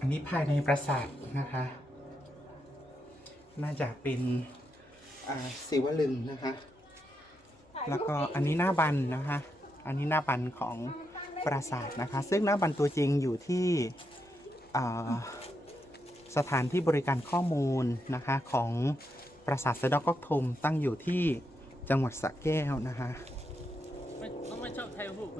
อันนี้ภายในปราสาทนะคะ น่าจะเป็นศิวลึงนะคะ แล้วก็อันนี้หน้าบันนะคะ อันนี้หน้าบันของปราสาทนะคะ ซึ่งหน้าบันตัวจริงอยู่ที่สถานที่บริการข้อมูลนะคะของปราสาทสะดอกกอกทมตั้งอยู่ที่จังหวัดสระแก้วนะคะ ไม่ต้องไม่ชอบถ่ายรูป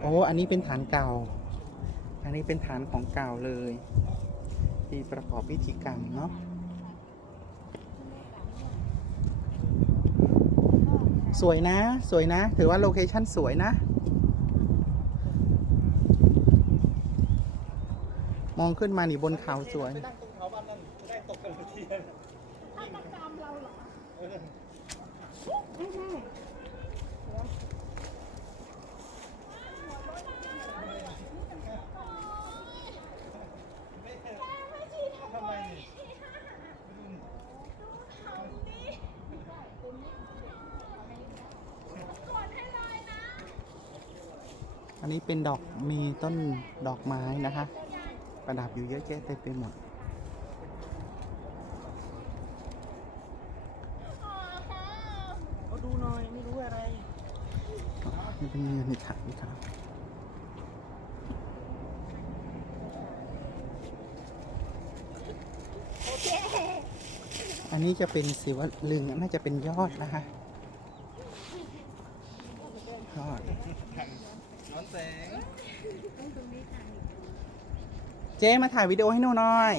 โอ้ อันนี้เป็นฐานเก่า อันนี้เป็นฐานของเก่าเลย ที่ประกอบพิธีกรรมเนาะ สวยนะ สวยนะ ถือว่าโลเคชั่นสวยนะ มองขึ้นมานี่บนเขาสวย ไปนั่งตรงเขาบ้านนั่นได้ตกกันที กรรมเราเหรอไม่ใช่ทำไมนี่อันนี้เป็นดอกมีต้นดอกไม้นะคะ ประดับอยู่เยอะแยะเต็มไปหมด เขาดูหน่อยไม่รู้อะไร นี่เป็นเงินในฐานครับอันนี้จะเป็นศิวลึงน่าจะเป็นยอดนะคะยอดน้อนแสงเจ๊มาถ่ายวิดีโอให้หนูหน่อย